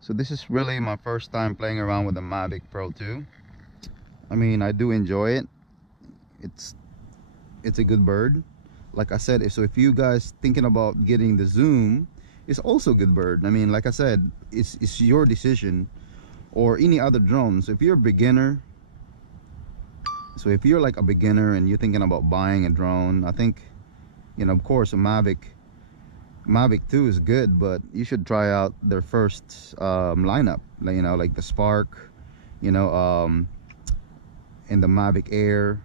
So this is really my first time playing around with the Mavic Pro 2. I mean, I do enjoy it. It's a good bird. Like I said, if you guys thinking about getting the Zoom, it's also a good bird. I mean, like I said, it's your decision, or any other drones. If you're a beginner, so if you're like a beginner and you're thinking about buying a drone, I think, you know, of course, a Mavic 2 is good, but you should try out their first lineup, like, you know, like the Spark, you know, and the Mavic Air.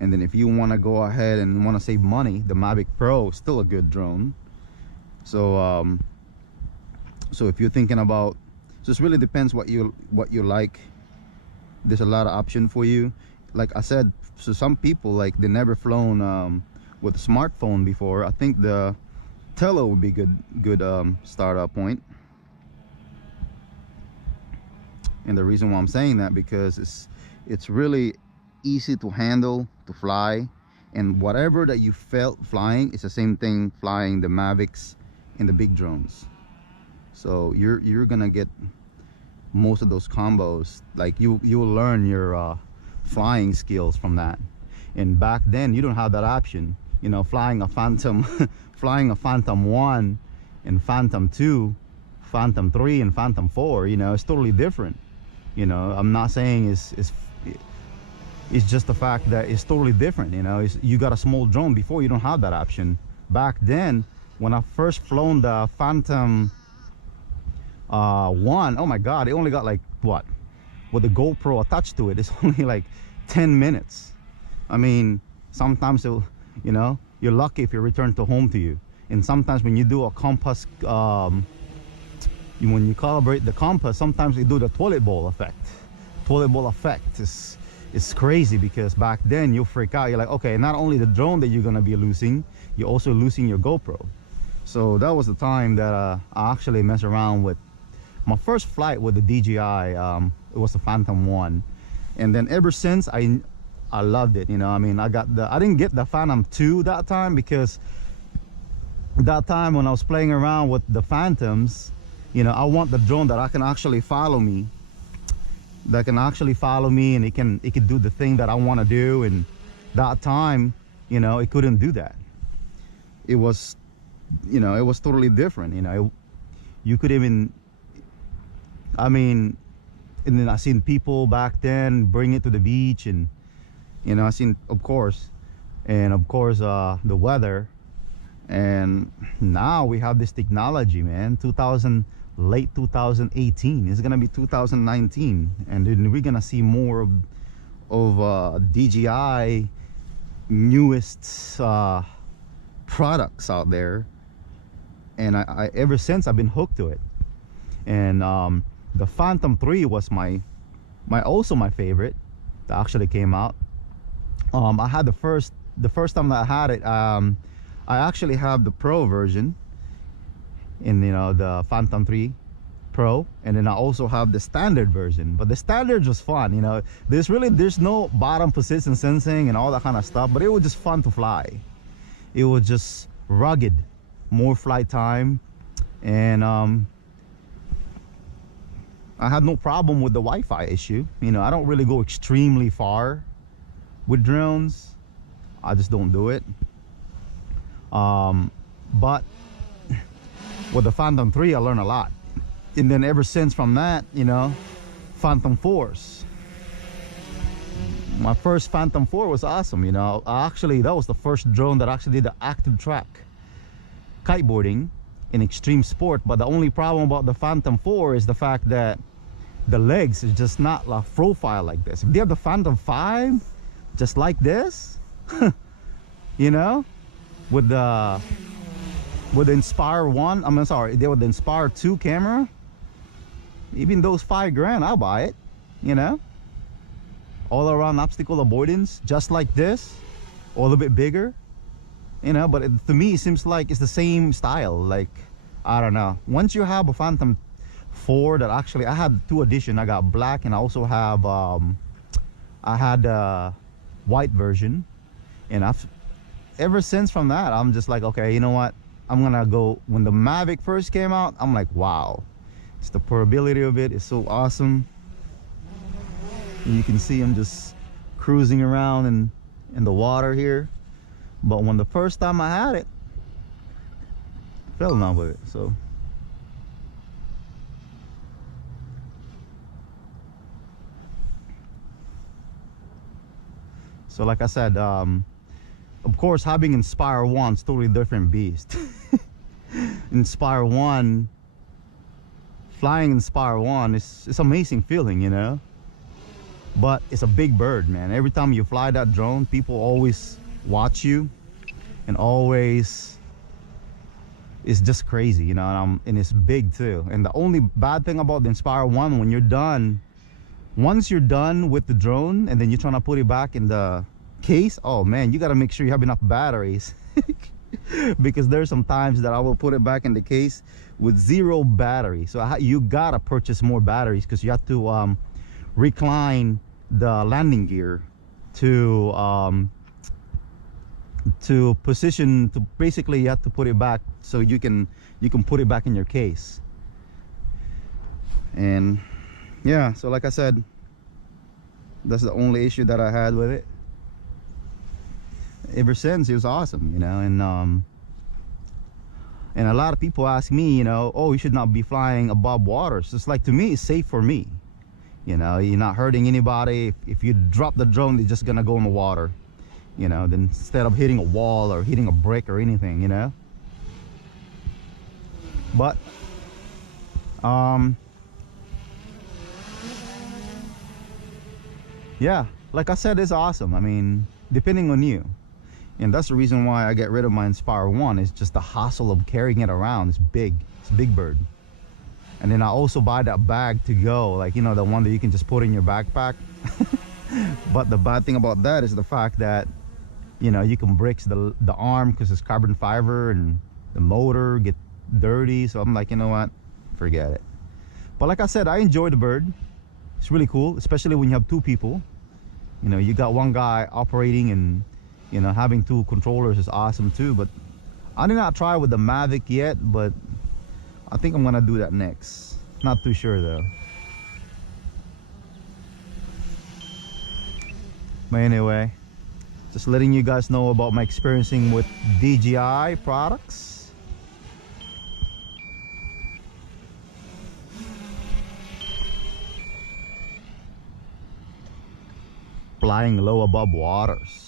And then if you want to go ahead and want to save money, the Mavic Pro is still a good drone. So so if you're thinking about, so it really depends what you like. There's a lot of option for you. Like I said, so some people, like, they never flown with a smartphone before. I think the Tello would be good startup point. And the reason why I'm saying that, because it's really easy to handle, to fly, and whatever that you felt flying, it's the same thing flying the Mavics and the big drones. So you're gonna get most of those combos. Like you'll learn your flying skills from that. And back then you don't have that option, you know, flying a Phantom flying a Phantom 1 and Phantom 2, Phantom 3 and Phantom 4, you know, it's totally different. You know, I'm not saying it's just the fact that it's totally different. You know, you got a small drone. Before, you don't have that option. Back then, when I first flown the Phantom 1, oh my god, it only got like, what, with the GoPro attached to it, it's only like 10 minutes. I mean, sometimes you know, you're lucky if you return to home to you. And sometimes when you do a compass, when you calibrate the compass, sometimes they do the toilet bowl effect. Toilet bowl effect is crazy, because back then you freak out. You're like, okay, not only the drone that you're gonna be losing, you're also losing your GoPro. So that was the time that I actually messed around with my first flight with the DJI. It was the Phantom 1, and then ever since I loved it. You know, I mean, I didn't get the Phantom 2 that time, because that time when I was playing around with the Phantoms, you know, I want the drone that I can actually follow me, and it can do the thing that I want to do. And that time, you know, it couldn't do that. It was, you know, it was totally different. You know, you could even, I mean, and then I seen people back then bring it to the beach, and you know, I seen, of course, the weather. And now we have this technology, man. Late 2018, it's gonna be 2019, and then we're gonna see more of DJI newest products out there. And I ever since I've been hooked to it. And the Phantom 3 was also my favorite that actually came out. I had the first time that I had it, I actually have the Pro version, in, you know, the Phantom 3 Pro, and then I also have the standard version. But the standard was fun, you know. There's no bottom position sensing and all that kind of stuff, but it was just fun to fly. It was just rugged, more flight time, and I had no problem with the Wi-Fi issue. You know, I don't really go extremely far with drones. I just don't do it. But with the Phantom 3, I learned a lot. And then ever since from that, you know, Phantom 4s. My first Phantom 4 was awesome. You know, that was the first drone that actually did the active track kiteboarding in extreme sport. But the only problem about the Phantom 4 is the fact that the legs is just not like profile like this. If they have the Phantom 5 just like this, you know, with the Inspire 1, I mean, sorry, they with the Inspire 2 camera, even those $5 grand, I'll buy it. You know, all around obstacle avoidance, just like this, or a little bit bigger. You know, but to me it seems like it's the same style. Like, I don't know, once you have a Phantom 4 that actually, I had 2 editions. I got black, and I also have I had a white version. And ever since from that, I'm just like, okay, you know what, I'm gonna go. When the Mavic first came out, I'm like, wow, It's the portability of it is so awesome. And you can see I'm just cruising around in the water here. But when the first time I had it, I fell in love with it. So like I said, of course, having Inspire 1 is totally different beast. Inspire 1, flying Inspire 1 it's amazing feeling, you know. But it's a big bird, man. Every time you fly that drone, people always watch you, and always, it's just crazy, you know. And it's big too. And the only bad thing about the Inspire 1, when you're done, once you're done with the drone and then you're trying to put it back in the case, oh man, you got to make sure you have enough batteries. Because there's some times that I will put it back in the case with 0 battery. So you gotta purchase more batteries, because you have to recline the landing gear to position, to basically you have to put it back so you can put it back in your case. And yeah, so like I said, that's the only issue that I had with it. Ever since, it was awesome, you know. And a lot of people ask me, you know, oh, you should not be flying above water. So it's like, to me, it's safe for me, you know. You're not hurting anybody. If you drop the drone, it's just gonna go in the water, you know, then instead of hitting a wall or hitting a brick or anything, you know. But yeah, like I said, it's awesome. I mean, depending on you. And that's the reason why I get rid of my Inspire 1. It's just the hassle of carrying it around. It's big. It's a big bird. And then I also buy that bag to go, like, you know, the one that you can just put in your backpack. But the bad thing about that is the fact that, you know, you can break the arm because it's carbon fiber, and the motor get dirty. So I'm like, you know what, forget it. But like I said, I enjoy the bird. It's really cool, especially when you have 2 people. You know, you got one guy operating, and you know, having 2 controllers is awesome too. But I did not try with the Mavic yet, but I think I'm gonna do that next. Not too sure though. But anyway, just letting you guys know about my experiencing with DJI products. Flying low above waters.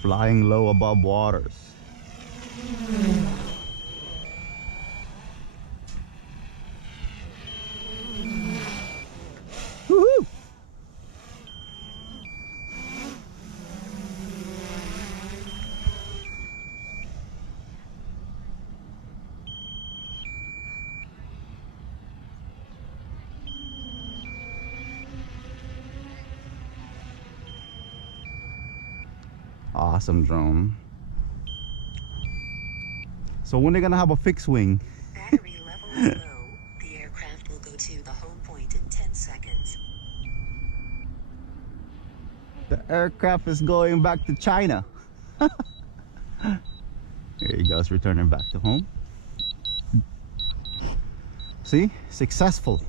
Flying low above waters. Woohoo! Awesome drone. So when they're gonna have a fixed wing? Battery level is low. The aircraft will go to the home point in 10 seconds. The aircraft is going back to China. There he goes, returning back to home. See, successful.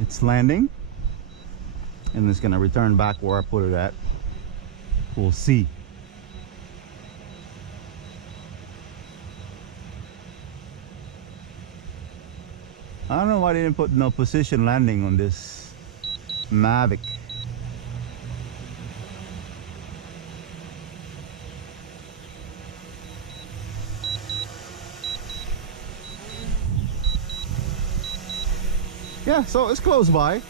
It's landing, and it's gonna return back where I put it at. We'll see. I don't know why they didn't put no position landing on this Mavic. Yeah, so it's close by.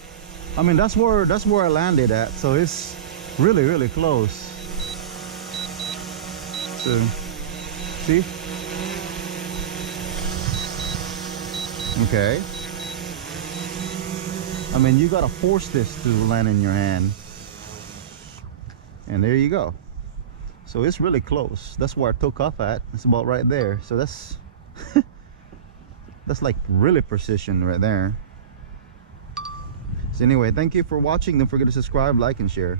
I mean, that's where I landed at, so it's really close. So see, okay, I mean, you gotta force this to land in your hand, and there you go. So it's really close. That's where I took off at. It's about right there. So that's that's like really precision right there. So anyway, thank you for watching. Don't forget to subscribe, like, and share.